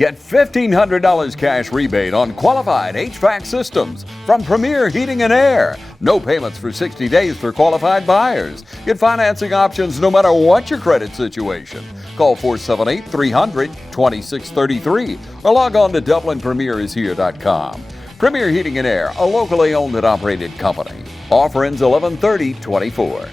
Get $1,500 cash rebate on qualified HVAC systems from Premier Heating and Air. No payments for 60 days for qualified buyers. Get financing options no matter what your credit situation. Call 478-300-2633 or log on to DublinPremierIsHere.com. Premier Heating and Air, a locally owned and operated company. Offer ends 11/30/24.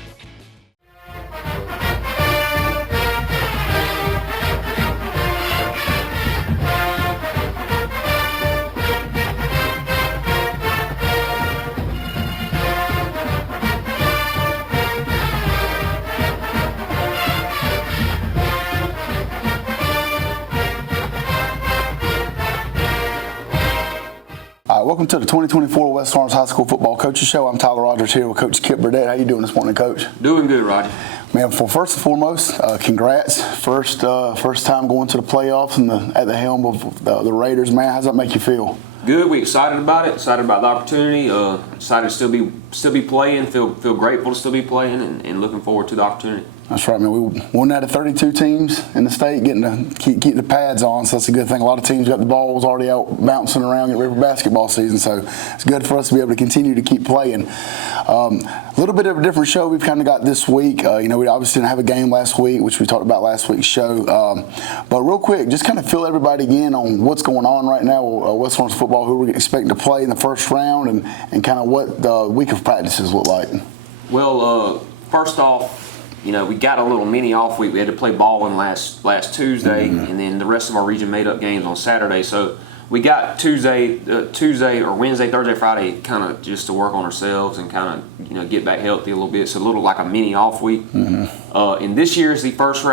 Welcome to the 2024 West Lawrence High School Football Coaches Show. I'm Tyler Rogers here with Coach Kip Burdett. How you doing this morning, Coach? Doing good, Roger. Man, first and foremost, congrats. First time going to the playoffs and at the helm of the Raiders. Man, how does that make you feel? Good. We excited about it. Excited about the opportunity. Excited to still be playing. Feel grateful to still be playing and looking forward to the opportunity. That's right, man. We won out of 32 teams in the state, getting to keep the pads on, so that's a good thing. A lot of teams got the balls already out bouncing around, get ready for basketball season, so it's good for us to be able to continue to keep playing. A little bit of a different show we've kind of got this week. We obviously didn't have a game last week, which we talked about last week's show. But real quick, just kind of fill everybody again on what's going on right now with West Lawrence football, who we're expecting to play in the first round, and kind of what the week of practices look like. Well, first off, we got a little mini off week. We had to play ball in last Tuesday, and then the rest of our region made up games on Saturday. So we got Tuesday or Wednesday, Thursday, Friday, kind of just to work on ourselves and kind of get back healthy a little bit. So a little like a mini off week. And this year is the first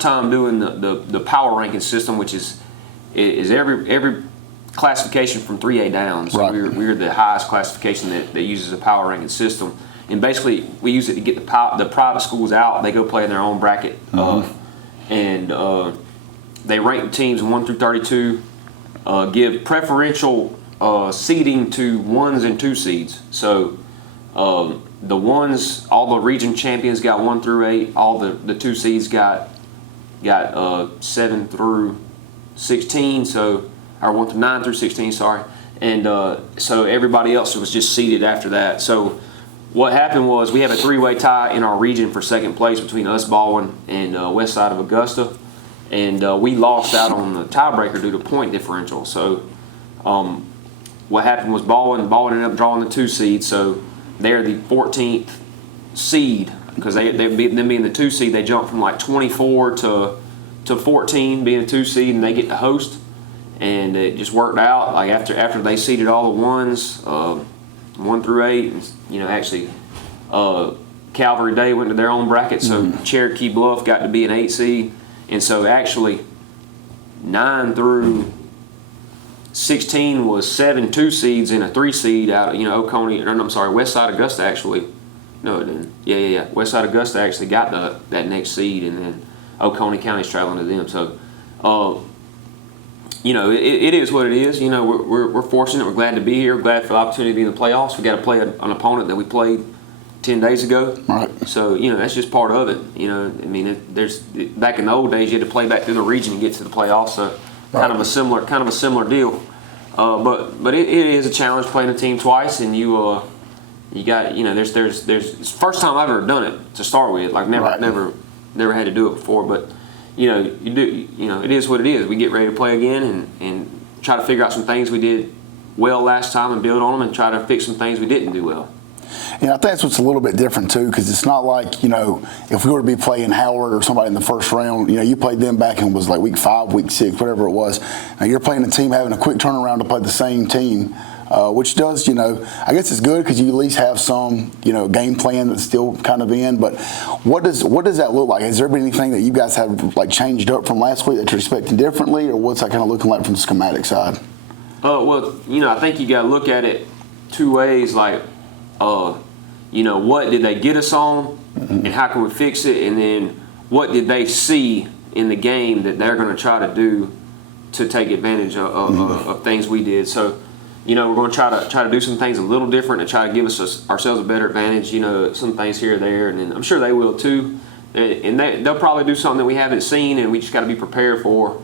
time doing the power ranking system, which is every classification from 3A down. So right. we're the highest classification that uses a power ranking system. And basically, we use it to get the private schools out. They go play in their own bracket, and they rank the teams 1 through 32. Give preferential seeding to 1s and 2 seeds. So the 1s, all the region champions got 1 through 8. All the 2 seeds got 7 through 16. So or 1 through 9 through 16. Sorry, and so everybody else was just seeded after that. So what happened was we have a 3-way tie in our region for second place between us, Baldwin, and west side of Augusta. And we lost out on the tiebreaker due to point differential. So what happened was Baldwin ended up drawing the 2 seed. So they're the 14th seed because them being the 2 seed, they jumped from like 24 to 14 being a 2 seed, and they get to host. And it just worked out. Like after they seeded all the 1s, 1 through 8, and actually Calvary Day went to their own bracket, so Cherokee Bluff got to be an 8 seed, and so actually 9 through 16 was 7 2 seeds and a 3 seed out of Oconee. West Side Augusta actually. No, it didn't. Yeah. West Side Augusta actually got that next seed, and then Oconee County's traveling to them. So it is what it is. We're fortunate. We're glad to be here. We're glad for the opportunity to be in the playoffs. We got to play an opponent that we played 10 days ago. Right. So that's just part of it. There's back in the old days you had to play back through the region and get to the playoffs. So kind of a similar deal. But it is a challenge playing a team twice, and you got there's it's the first time I've ever done it to start with. Like never had to do it before, but. You do. It is what it is. We get ready to play again and try to figure out some things we did well last time and build on them and try to fix some things we didn't do well. I think that's what's a little bit different too, because it's not like if we were to be playing Howard or somebody in the first round, you played them back in was like week 5, week 6, whatever it was. Now you're playing a team having a quick turnaround to play the same team. Which does, I guess it's good because you at least have some, game plan that's still kind of in. But what does that look like? Has there been anything that you guys have changed up from last week that you're expecting differently, or what's that kind of looking like from the schematic side? Well, I think you got to look at it 2 ways. Like, what did they get us on, and how can we fix it, and then what did they see in the game that they're going to try to do to take advantage of things we did. So. We're going to try to do some things a little different to try to give ourselves a better advantage. Some things here or there, and then I'm sure they will too. And they'll probably do something that we haven't seen, and we just got to be prepared for.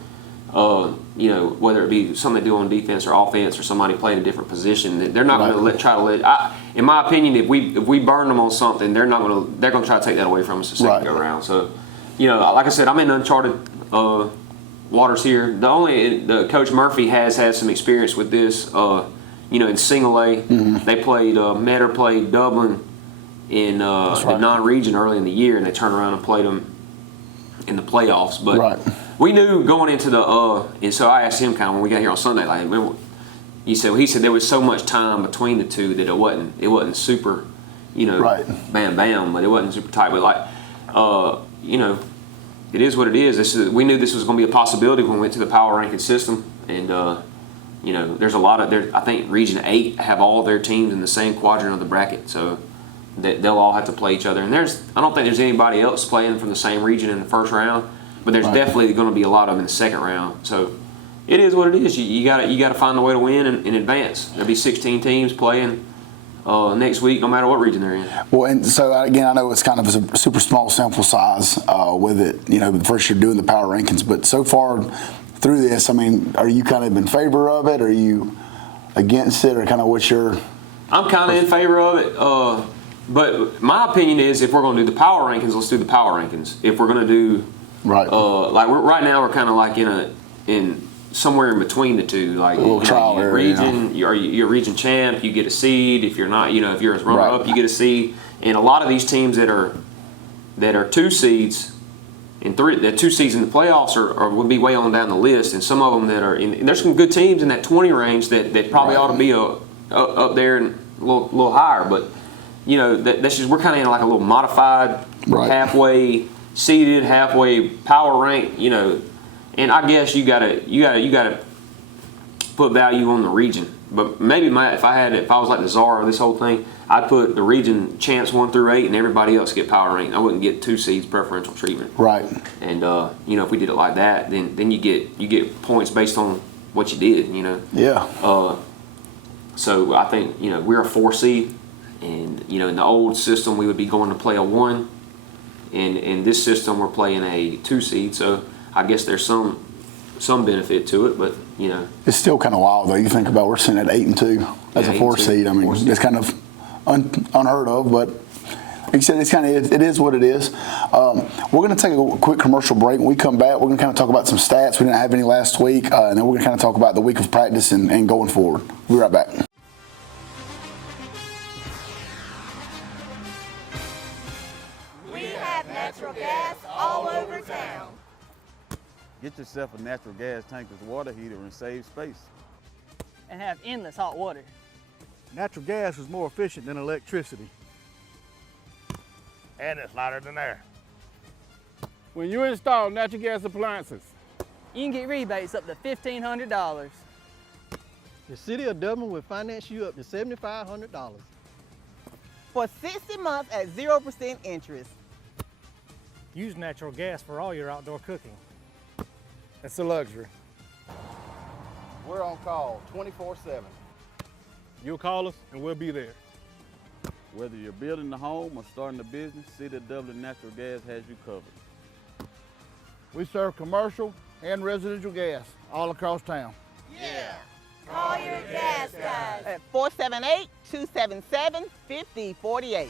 you know, whether it be something they do on defense or offense or somebody playing a different position, they're not going to try to let. In my opinion, if we burn them on something, they're going to try to take that away from us the second go around. So, you know, like I said, I'm in uncharted waters here. The Coach Murphy has had some experience with this. You know, in single A, they played Metter played Dublin in the non-region early in the year, and they turned around and played them in the playoffs. But we knew going into the and so I asked him kind of when we got here on Sunday, like, he said there was so much time between the two that it wasn't super, you know, bam bam, but it wasn't super tight. But like, you know, it is what it is. We knew this was going to be a possibility when we went to the power ranking system, and you know, there's a lot of I think Region 8 have all their teams in the same quadrant of the bracket, so they'll all have to play each other. And I don't think there's anybody else playing from the same region in the first round, but there's definitely going to be a lot of them in the second round. So it is what it is. You got to find a way to win in advance. There'll be 16 teams playing next week, no matter what region they're in. Well, and so again, I know it's kind of a super small sample size with it. You know, the first year doing the power rankings, but so far through this, I mean, are you kind of in favor of it? Are you against it, or kind of what's your? I'm kind of in favor of it, but my opinion is if we're going to do the power rankings, let's do the power rankings. If we're going to do like right now, we're kind of like in somewhere in between the two, like a little trial region. You're a region champ, you get a seed. If you're not, you know, if you're a runner up, you get a seed. And a lot of these teams that are 2 seeds. And the 2 seeds in the playoffs would be way on down the list, and some of them that are in. There's some good teams in that 20 range that probably ought to be up there and a little higher. But you know, that's just, we're kind of in like a little modified, halfway seeded, halfway power rank. You know, and I guess you gotta put value on the region. But maybe if I was like the czar of this whole thing, I'd put the region champs 1 through 8, and everybody else get power ranked. I wouldn't get 2 seeds preferential treatment. Right. And you know, if we did it like that, then you get points based on what you did. You know. Yeah. So I think, you know, we're a 4 seed, and you know, in the old system we would be going to play a 1, and in this system we're playing a 2 seed. So I guess there's some benefit to it, but you know, it's still kind of wild though. You think about we're sitting at 8 and 2 as a 4 seed. I mean, it's kind of unheard of, but like you said, it is what it is. We're going to take a quick commercial break. When we come back, we're going to kind of talk about some stats. We didn't have any last week, and then we're going to kind of talk about the week of practice and going forward. We'll be right back. We have natural gas all over town. Get yourself a natural gas tankless water heater and save space. And have endless hot water. Natural gas is more efficient than electricity. And it's lighter than air. When you install natural gas appliances, you can get rebates up to $1,500. The City of Dublin will finance you up to $7,500. For 60 months at 0% interest. Use natural gas for all your outdoor cooking. it's a luxury. We're on call 24/7. You'll call us and we'll be there. Whether you're building a home or starting a business, City of Dublin Natural Gas has you covered. We serve commercial and residential gas all across town. Yeah. Call your gas guys. At 478-277-5048.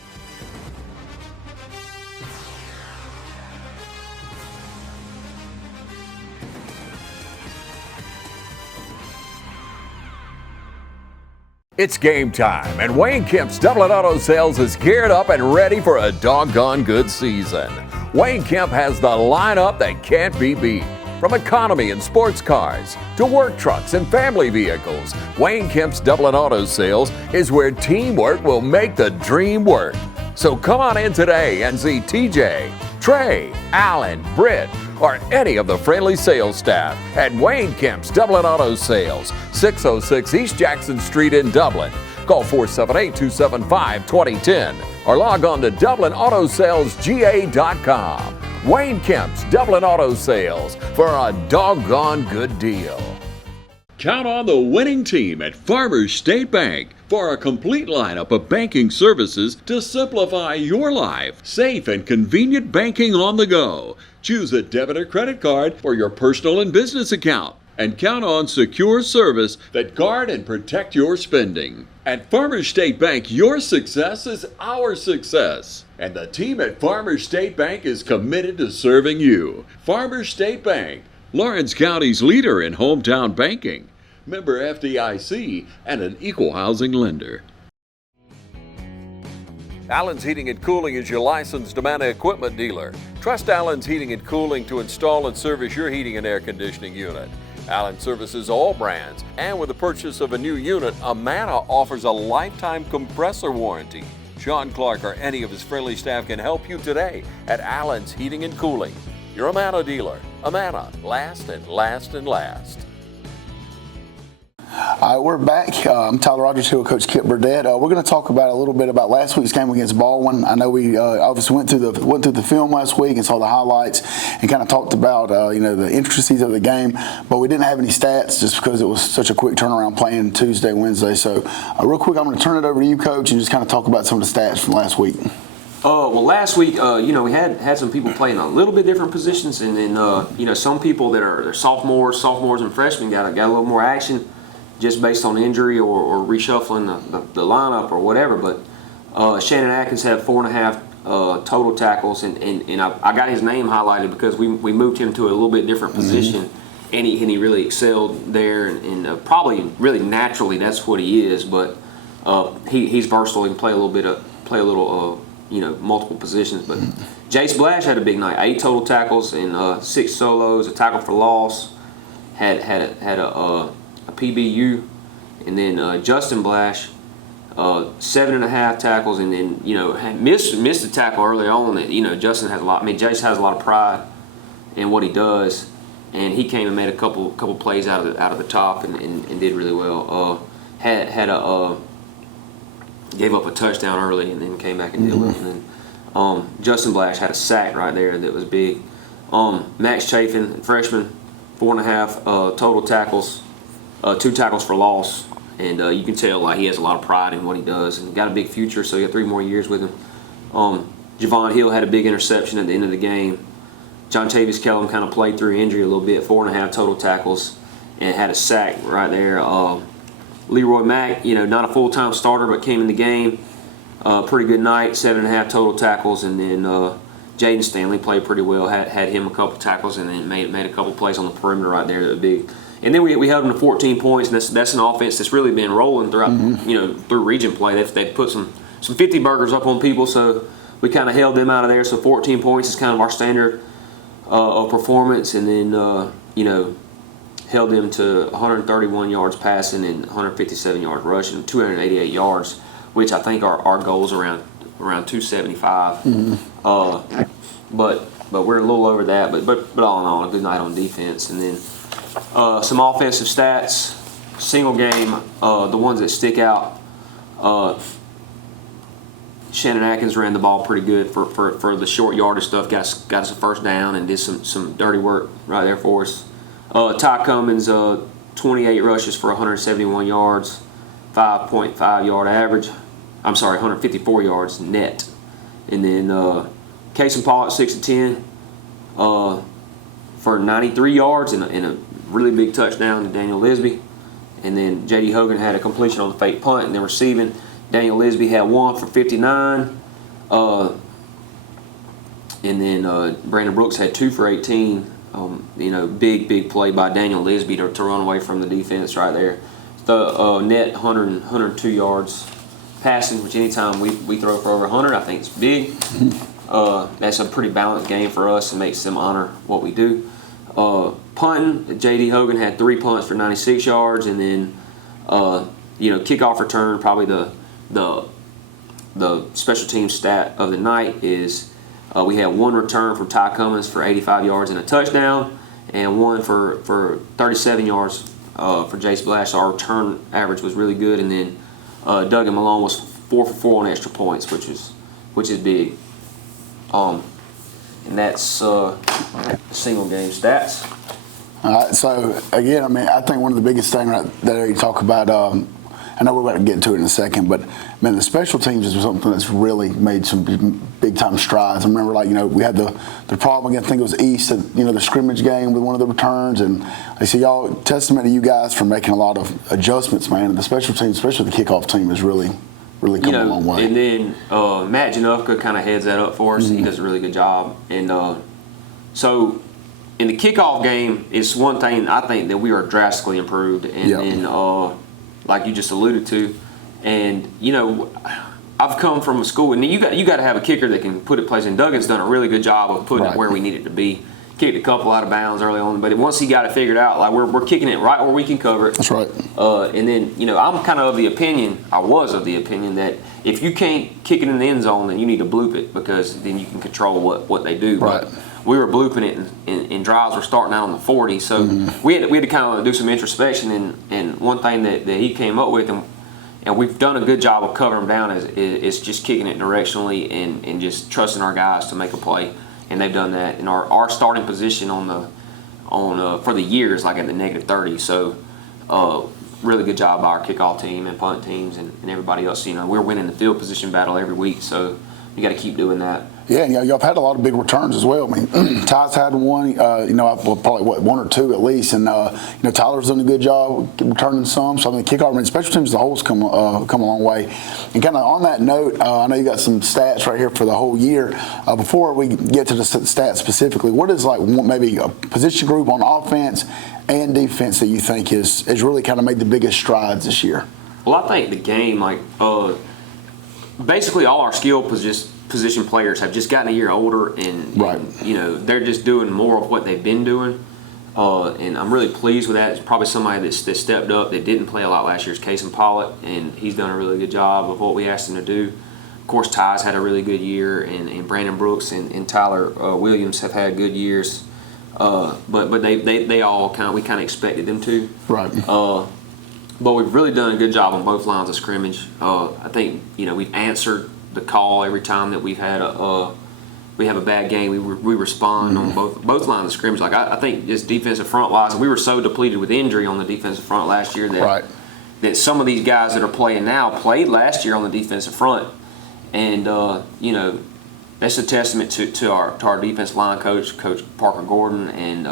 It's game time, and Wayne Kemp's Dublin Auto Sales is geared up and ready for a doggone good season. Wayne Kemp has the lineup that can't be beat. From economy and sports cars to work trucks and family vehicles, Wayne Kemp's Dublin Auto Sales is where teamwork will make the dream work. So come on in today and see TJ, Trey, Alan, Britt, or any of the friendly sales staff at Wayne Kemp's Dublin Auto Sales, 606 East Jackson Street in Dublin. Call 478-275-2010 or log on to DublinAutoSalesGA.com. Wayne Kemp's Dublin Auto Sales for a doggone good deal. Count on the winning team at Farmers State Bank for a complete lineup of banking services to simplify your life. Safe and convenient banking on the go. Choose a debit or credit card for your personal and business account, and count on secure service that guard and protect your spending. At Farmers State Bank, your success is our success. And the team at Farmers State Bank is committed to serving you. Farmers State Bank, Lawrence County's leader in hometown banking. Member FDIC and an equal housing lender. Allen's Heating and Cooling is your licensed Amana equipment dealer. Trust Allen's Heating and Cooling to install and service your heating and air conditioning unit. Allen services all brands, and with the purchase of a new unit, Amana offers a lifetime compressor warranty. Sean Clark or any of his friendly staff can help you today at Allen's Heating and Cooling. Your Amana dealer. Amana, last and last and last. All right, we're back. I'm Tyler Rogers here with Coach Kip Burdett. We're going to talk about a little bit about last week's game against Baldwin. I know we obviously went through the film last week and saw the highlights and kind of talked about the intricacies of the game, but we didn't have any stats just because it was such a quick turnaround playing Tuesday, Wednesday. So real quick, I'm going to turn it over to you, Coach, and just kind of talk about some of the stats from last week. Well, last week, we had some people playing a little bit different positions, and then some people that are sophomores and freshmen got a little more action, just based on injury or reshuffling the lineup or whatever. But Shannon Atkins had 4.5 total tackles, and I got his name highlighted because we moved him to a little bit different position, and he really excelled there, and probably really naturally that's what he is. But he's versatile. He can play a little multiple positions. But Jace Blash had a big night. 8 total tackles and 6 solos, a tackle for loss. Had a PBU, and then Justin Blash, 7.5 tackles, and then missed a tackle early on. That Justin has a lot. I mean, Jace has a lot of pride in what he does, and he came and made a couple plays out of the top and did really well. Gave up a touchdown early and then came back and did well. And then Justin Blash had a sack right there that was big. Max Chafin, freshman, 4.5 total tackles. 2 tackles for loss, and you can tell he has a lot of pride in what he does, and got a big future. So he got 3 more years with him. Javon Hill had a big interception at the end of the game. John Tavis Kellum kind of played through injury a little bit, 4.5 total tackles, and had a sack right there. Leroy Mack, not a full-time starter, but came in the game. Pretty good night, 7.5 total tackles, and then Jaden Stanley played pretty well. Had him a couple tackles, and then made a couple plays on the perimeter right there that were big. And then we held them to 14 points, and that's an offense that's really been rolling throughout, through region play. They've put some 50 burgers up on people, so we kind of held them out of there. So 14 points is kind of our standard of performance, and then held them to 131 yards passing and 157 yards rushing, 288 yards, which I think our goals around 275. But we're a little over that. But all in all, a good night on defense, and then. Some offensive stats, single game, the ones that stick out. Shannon Atkins ran the ball pretty good for the short yardage stuff, got us a first down and did some dirty work right there for us. Ty Cummins, 28 rushes for 171 yards, 5.5 yard average. 154 yards net. And then Kason Pollock, 6 of 10 for 93 yards and a really big touchdown to Daniel Lisby. And then J.D. Hogan had a completion on the fake punt, and then receiving, Daniel Lisby had 1 for 59. And then Brandon Brooks had 2 for 18. Big play by Daniel Lisby to run away from the defense right there. The net 102 yards passing, which anytime we throw for over 100, I think it's big. That's a pretty balanced game for us and makes them honor what we do. Punting, J.D. Hogan had 3 punts for 96 yards, and then kickoff return, probably the special team stat of the night is we had 1 return from Ty Cummins for 85 yards and a touchdown, and 1 for 37 yards for Jace Blash. So our return average was really good, and then Duggan Malone was 4 for 4 on extra points, which is big. And that's single game stats. All right, so again, I think one of the biggest things that you talk about I know we're about to get into it in a second, but man, the special teams is something that's really made some big time strides. I remember, like, we had the problem again. I think it was East, the scrimmage game with one of the returns, and I see y'all, testament to you guys for making a lot of adjustments, man. And the special team, especially the kickoff team, is really come a long way. And then Matt Janufka kind of heads that up for us. He does a really good job. And so in the kickoff game, it's one thing I think that we are drastically improved. And then, like you just alluded to, and I've come from a school, and you got to have a kicker that can put it place. And Duggan's done a really good job of putting it where we need it to be. Kicked a couple out of bounds early on, but once he got it figured out, like we're kicking it right where we can cover it. That's right. And then I'm kind of the opinion. I was of the opinion that if you can't kick it in the end zone, then you need to bloop it, because then you can control what they do. Right. But we were blooping it in drives. We're starting out on the 40, so we had to kind of do some introspection. And one thing that he came up with, and we've done a good job of covering them down, is just kicking it directionally and just trusting our guys to make a play. And they've done that. And our starting position for the year is like at the -30. So really good job by our kickoff team and punt teams and everybody else. We're winning the field position battle every week, so you got to keep doing that. Yeah, and y'all have had a lot of big returns as well. I mean, Ty's had one, probably one or two at least, and Tyler's done a good job returning some. So I mean, kickoff, special teams as a whole has come a long way. And kind of on that note, I know you got some stats right here for the whole year. Before we get to the stats specifically, what is maybe a position group on offense and defense that you think has really kind of made the biggest strides this year? Well, I think the game, basically all our skill position players have just gotten a year older, and they're just doing more of what they've been doing, and I'm really pleased with that. It's probably somebody that stepped up that didn't play a lot last year is Casey Pollock, and he's done a really good job of what we asked him to do. Of course, Ty's had a really good year, and Brandon Brooks and Tyler Williams have had good years, but they all we kind of expected them to. Right. But we've really done a good job on both lines of scrimmage. I think we've answered the call every time that we have a bad game. We respond on both lines of scrimmage. I think just defensive front wise, we were so depleted with injury on the defensive front last year that some of these guys that are playing now played last year on the defensive front, and that's a testament to our defensive line coach, Coach Parker Gordon, and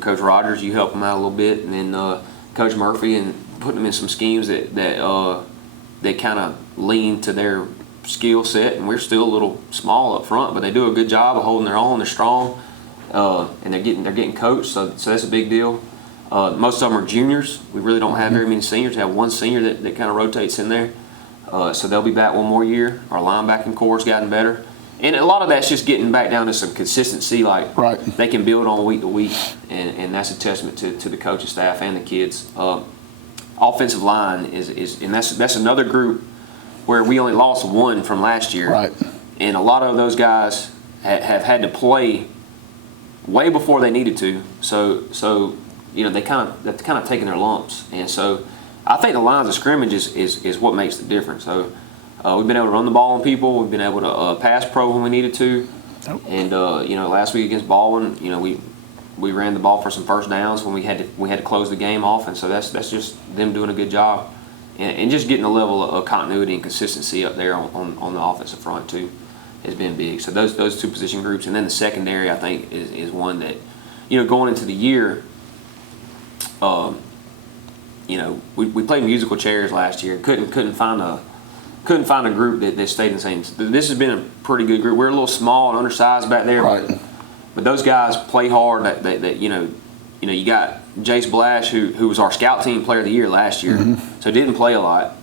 Coach Rogers. You help them out a little bit, and then Coach Murphy, and putting them in some schemes that kind of lean to their skill set. And we're still a little small up front, but they do a good job of holding their own. They're strong, and they're getting coached, so that's a big deal. Most of them are juniors. We really don't have very many seniors. We have one senior that kind of rotates in there, so they'll be back one more year. Our linebacking core has gotten better, and a lot of that's just getting back down to some consistency. They can build on week to week, and that's a testament to the coaching staff and the kids. Offensive line is and that's another group where we only lost one from last year, and a lot of those guys have had to play way before they needed to. So they've kind of taken their lumps, and so I think the lines of scrimmage is what makes the difference. So we've been able to run the ball on people. We've been able to pass pro when we needed to, and last week against Baldwin, we ran the ball for some first downs when we had to close the game off, and so that's just them doing a good job, and just getting a level of continuity and consistency up there on the offensive front too has been big. So those two position groups, and then the secondary I think is one that going into the year, we played musical chairs last year. Couldn't find a group that stayed the same. This has been a pretty good group. We're a little small and undersized back there, but those guys play hard. You got Jace Blash, who was our scout team player of the year last year, so didn't play a lot,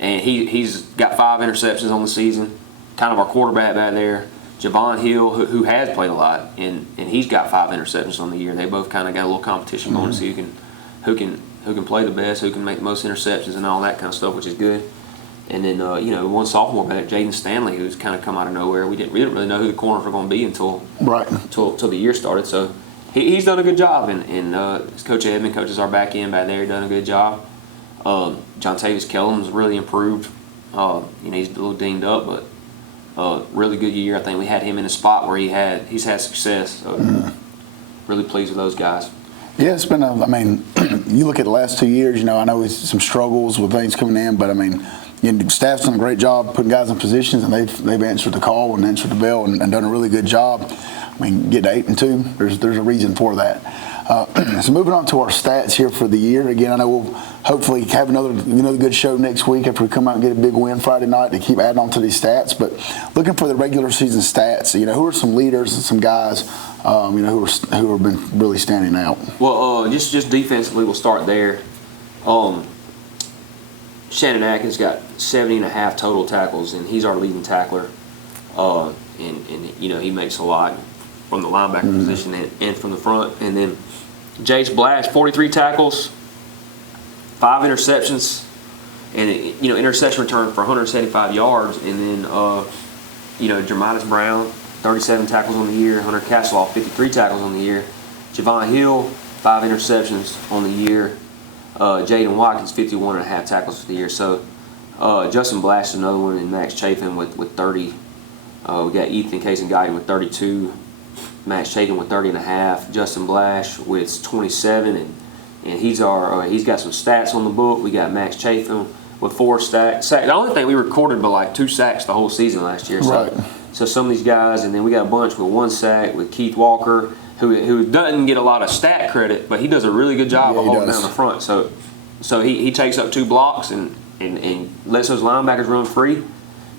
and he's got 5 interceptions on the season. Kind of our quarterback back there, Javon Hill, who has played a lot, and he's got 5 interceptions on the year. They both kind of got a little competition going to see who can play the best, who can make the most interceptions, and all that kind of stuff, which is good. And then one sophomore back, Jaden Stanley, who's kind of come out of nowhere. We didn't really know who the corners were going to be until the year started. So he's done a good job, and Coach Edmond coaches our back end back there. Done a good job. John Tavis Kellum's really improved. He's a little dinged up, but really good year. I think we had him in a spot where he's had success. So really pleased with those guys. Yeah, it's been I mean, you look at the last 2 years, you know, I know it's some struggles with things coming in, but I mean, the staff's done a great job putting guys in positions, and they've answered the call and answered the bell and done a really good job. I mean, getting 8-2, there's a reason for that. So moving on to our stats here for the year. Again, I know we'll hopefully have another good show next week after we come out and get a big win Friday night to keep adding on to these stats. But looking for the regular season stats, you know, who are some leaders and some guys, you know, who have been really standing out? Well, just defensively, we'll start there. Shannon Atkins got 70.5 total tackles, and he's our leading tackler. And you know, he makes a lot from the linebacker position and from the front. And then Jace Blash, 43 tackles, 5 interceptions, and you know, interception return for 175 yards. And then you know, Jermidas Brown, 37 tackles on the year. Hunter Castleoff, 53 tackles on the year. Javon Hill, 5 interceptions on the year. Jaden Watkins, 51.5 tackles for the year. So Justin Blash is another one, and Max Chafin with 30. We got Ethan Casey-Guyton with 32. Max Chafin with 30.5. Justin Blash with 27, and he's he's got some stats on the book. We got Max Chafin with 4 sacks. The only thing we recorded but like 2 sacks the whole season last year. So, right. So some of these guys, and then we got a bunch with 1 sack with Keith Walker, who doesn't get a lot of stat credit, but he does a really good job of holding down the front. So he takes up 2 blocks and lets those linebackers run free,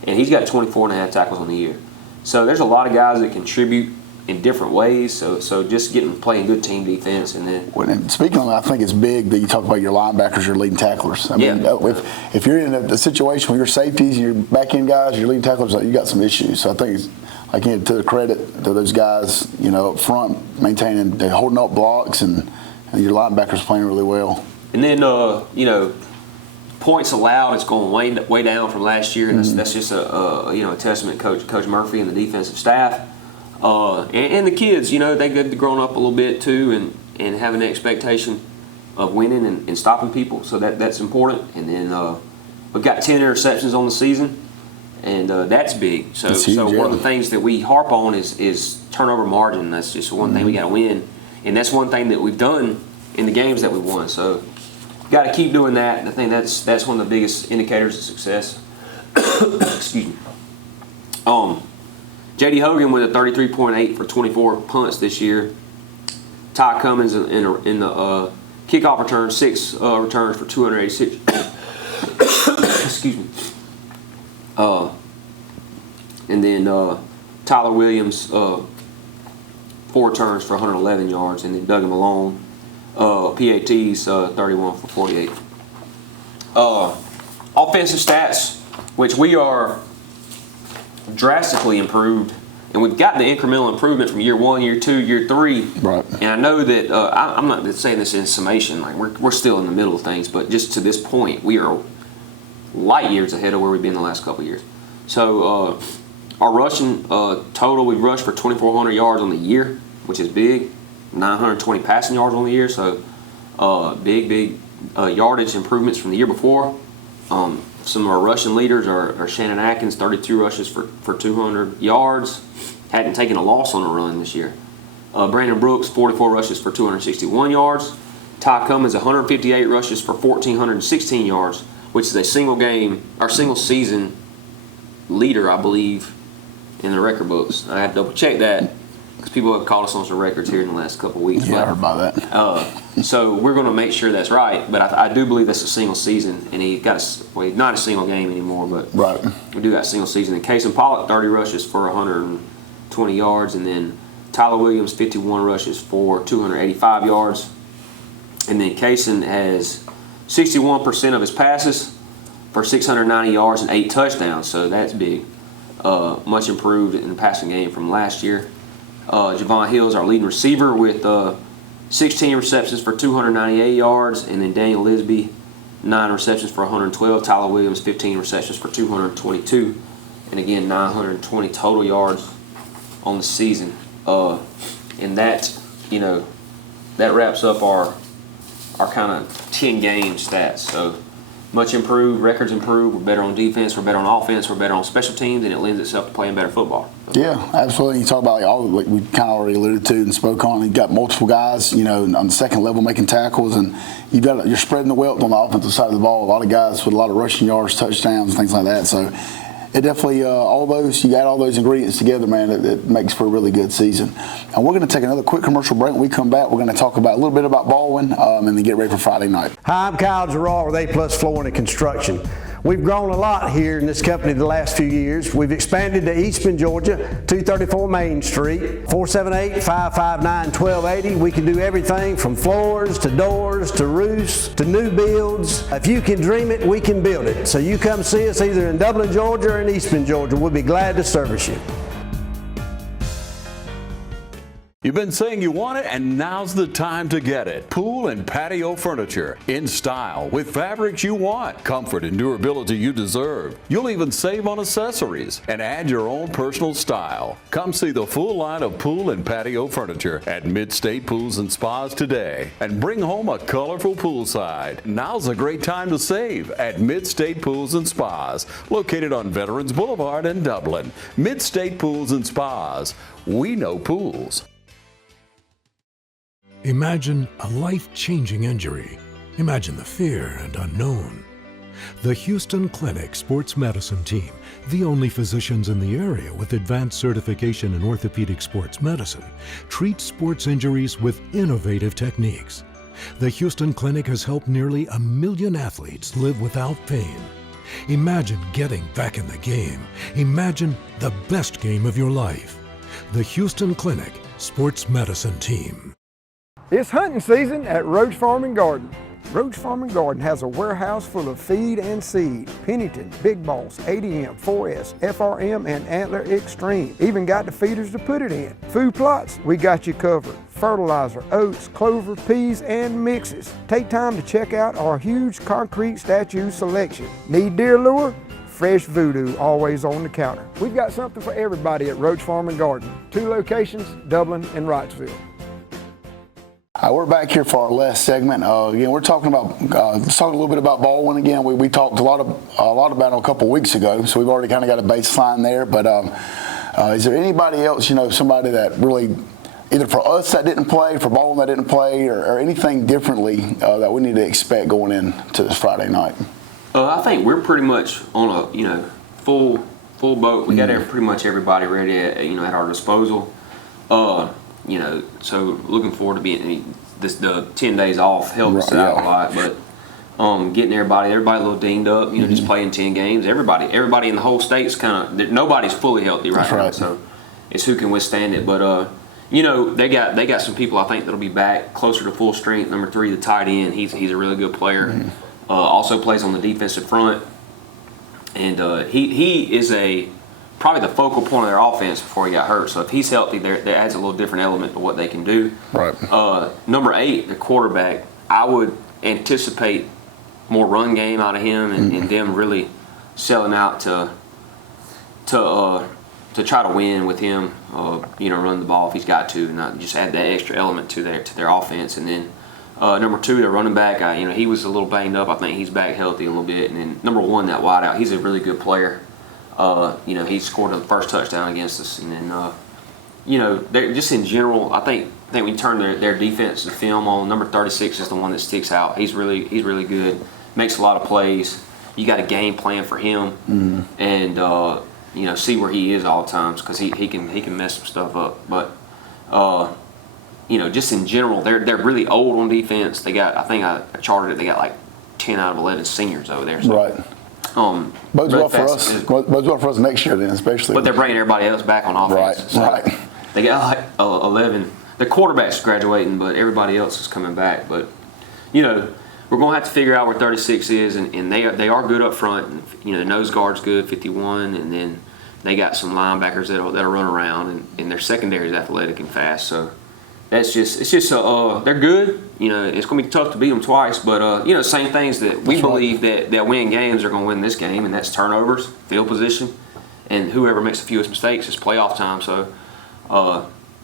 and he's got 24.5 tackles on the year. So there's a lot of guys that contribute in different ways. So just playing good team defense, and then. Well, and speaking of that, I think it's big that you talk about your linebackers, your leading tacklers. I mean, if you're in a situation where your safeties, your back end guys, your leading tacklers, you got some issues. So I think it's to the credit to those guys, you know, up front, maintaining, holding up blocks, and your linebackers playing really well. And then you know, points allowed is going way down from last year, and that's just a testament to Coach Murphy and the defensive staff. And the kids, you know, they've grown up a little bit too, and have an expectation of winning and stopping people. So that's important. And then we've got 10 interceptions on the season, and that's big. So huge, one of the things that we harp on is turnover margin. That's just one thing we got to win, and that's one thing that we've done in the games that we won. So got to keep doing that. And I think that's one of the biggest indicators of success. Excuse me. J.D. Hogan with a 33.8 for 24 punts this year. Ty Cummins in the kickoff return, 6 returns for 286. Excuse me. And then Tyler Williams, 4 returns for 111 yards, and then Doug Malone, PATs, 31 for 48. Offensive stats, which we are drastically improved, and we've gotten the incremental improvement from year 1, year 2, year 3. Right. And I know that I'm not saying this in summation, like we're still in the middle of things, but just to this point, we are light years ahead of where we've been the last couple of years. So our rushing total, we've rushed for 2,400 yards on the year, which is big. 920 passing yards on the year, so big yardage improvements from the year before. Some of our rushing leaders are Shannon Atkins, 32 rushes for 200 yards. Hadn't taken a loss on a run this year. Brandon Brooks, 44 rushes for 261 yards. Ty Cummins, 158 rushes for 1,416 yards, which is a single season leader, I believe, in the record books. I had to double check that because people have called us on some records here in the last couple of weeks. Yeah, I heard about that. So we're going to make sure that's right, but I do believe that's a single season, and he's not a single game anymore, but right. We do got a single season. And Casey Pollock, 30 rushes for 120 yards, and then Tyler Williams, 51 rushes for 285 yards. And then Casey has 61% of his passes for 690 yards and 8 touchdowns, so that's big. Much improved in the passing game from last year. Javon Hill is our leading receiver with 16 receptions for 298 yards, and then Daniel Lisby, 9 receptions for 112. Tyler Williams, 15 receptions for 222, and again 920 total yards on the season. And that, you know, that wraps up our kind of 10 game stats. So much improved, records improved. We're better on defense, we're better on offense, we're better on special teams, and it lends itself to playing better football. Yeah, absolutely. You talk about like we kind of already alluded to and spoke on. You've got multiple guys, on the second level making tackles, and you're spreading the wealth on the offensive side of the ball. A lot of guys with a lot of rushing yards, touchdowns, things like that. So it definitely you got all those ingredients together, man. It makes for a really good season. And we're going to take another quick commercial break. When we come back, we're going to talk about a little bit about Baldwin and then get ready for Friday night. Hi, I'm Kyle Gerard with A+ Flooring and Construction. We've grown a lot here in this company the last few years. We've expanded to Eastman, Georgia, 234 Main Street, 478-559-1280. We can do everything from floors to doors to roofs to new builds. If you can dream it, we can build it. So you come see us either in Dublin, Georgia or in Eastman, Georgia. We'll be glad to service you. You've been saying you want it, and now's the time to get it. Pool and patio furniture in style with fabrics you want, comfort and durability you deserve. You'll even save on accessories and add your own personal style. Come see the full line of pool and patio furniture at Mid-State Pools and Spas today and bring home a colorful poolside. Now's a great time to save at Mid-State Pools and Spas, located on Veterans Boulevard in Dublin. Mid-State Pools and Spas. We know pools. Imagine a life-changing injury. Imagine the fear and unknown. The Houston Clinic Sports Medicine Team, the only physicians in the area with advanced certification in orthopedic sports medicine, treats sports injuries with innovative techniques. The Houston Clinic has helped nearly 1 million athletes live without pain. Imagine getting back in the game. Imagine the best game of your life. The Houston Clinic Sports Medicine Team. It's hunting season at Roach Farm and Garden. Roach Farm and Garden has a warehouse full of feed and seed. Pennington, Big Boss, ADM, 4S, FRM, and Antler Extreme. Even got the feeders to put it in. Food plots, we got you covered. Fertilizer, oats, clover, peas, and mixes. Take time to check out our huge concrete statue selection. Need deer lure? Fresh Voodoo, always on the counter. We've got something for everybody at Roach Farm and Garden. 2 locations, Dublin and Wrightsville. We're back here for our last segment. Again, we're talking about let's talk a little bit about Baldwin again. We talked a lot about it a couple weeks ago, so we've already kind of got a baseline there. But is there anybody else, somebody that really, either for us that didn't play, for Baldwin that didn't play, or anything differently that we need to expect going into this Friday night? I think we're pretty much on a full boat. We got pretty much everybody ready at our disposal. So looking forward to being the 10 days off helps us out a lot, but getting everybody a little dinged up, just playing 10 games. Everybody in the whole state's nobody's fully healthy right now, so it's who can withstand it. But they got some people I think that'll be back closer to full strength. Number 3, the tight end, he's a really good player. Also plays on the defensive front, and he is probably the focal point of their offense before he got hurt. So if he's healthy, that adds a little different element to what they can do. Right. Number 8, the quarterback, I would anticipate more run game out of him and them really selling out to try to win with him. Run the ball if he's got to, and not just add that extra element to their offense. And then number 2, the running back, he was a little banged up. I think he's back healthy a little bit. And then number 1, that wideout, he's a really good player. He scored the first touchdown against us, and then they're just in general. I think we turn their defensive film on. Number 36 is the one that sticks out. He's really good. Makes a lot of plays. You got a game plan for him, and see where he is all the times because he can mess some stuff up. But just in general, they're really old on defense. I think I charted it. They got like 10 out of 11 seniors over there. So. Right. Bodes well for us next year then, especially. But they're bringing everybody else back on offense. Right. They got like 11. The quarterback's graduating, but everybody else is coming back. But we're going to have to figure out where 36 is, and they are good up front. The nose guard's good, 51, and then they got some linebackers that'll run around, and their secondary is athletic and fast. So it's just they're good. It's going to be tough to beat them twice, but same things that we believe that win games are going to win this game, and that's turnovers, field position, and whoever makes the fewest mistakes is playoff time. So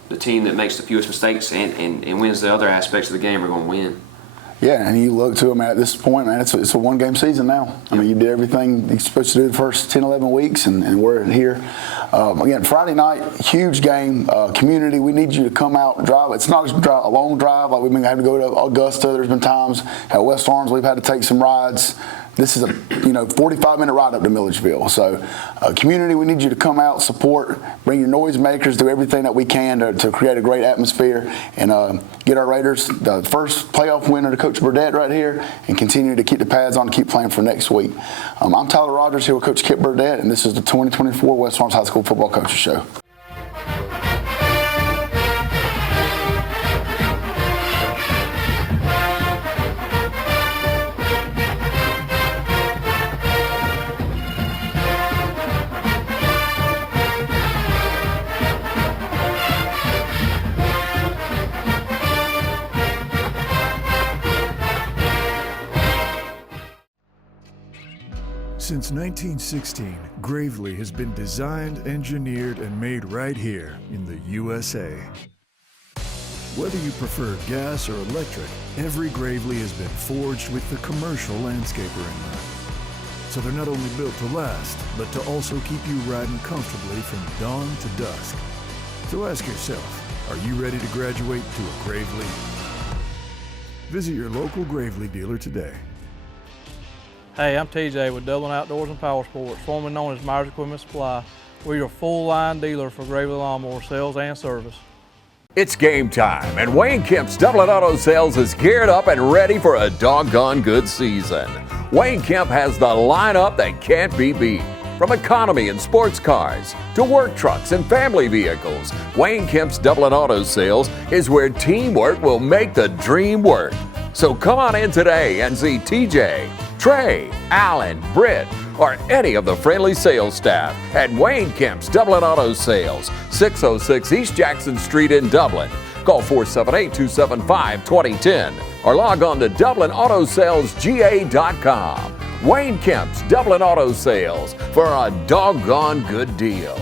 the team that makes the fewest mistakes and wins the other aspects of the game are going to win. Yeah, and you look to them at this point, man, it's a one-game season now. I mean, you did everything you're supposed to do the first 10, 11 weeks, and we're here. Again, Friday night, huge game. Community, we need you to come out and drive. It's not a long drive like we've been having to go to Augusta. There's been times at West Orange we've had to take some rides. This is a 45-minute ride up to Milledgeville. So, community, we need you to come out, support, bring your noisemakers, do everything that we can to create a great atmosphere, and get our Raiders the first playoff winner to Coach Burdett right here, and continue to keep the pads on and keep playing for next week. I'm Tyler Rogers here with Coach Kip Burdett, and this is the 2024 West Orange High School Football Coaches Show. Since 1916, Gravely has been designed, engineered, and made right here in the USA. Whether you prefer gas or electric, every Gravely has been forged with the commercial landscaper in mind. So they're not only built to last, but to also keep you riding comfortably from dawn to dusk. So ask yourself, are you ready to graduate to a Gravely? Visit your local Gravely dealer today. Hey, I'm TJ with Dublin Outdoors and Power Sports, formerly known as Myers Equipment Supply. We're your full-line dealer for Gravely Lawnmower sales and service. It's game time, and Wayne Kemp's Dublin Auto Sales is geared up and ready for a doggone good season. Wayne Kemp has the lineup that can't be beat. From economy and sports cars to work trucks and family vehicles, Wayne Kemp's Dublin Auto Sales is where teamwork will make the dream work. So come on in today and see TJ, Trey, Alan, Britt, or any of the friendly sales staff at Wayne Kemp's Dublin Auto Sales, 606 East Jackson Street in Dublin. Call 478-275-2010 or log on to DublinAutoSalesGA.com. Wayne Kemp's Dublin Auto Sales for a doggone good deal.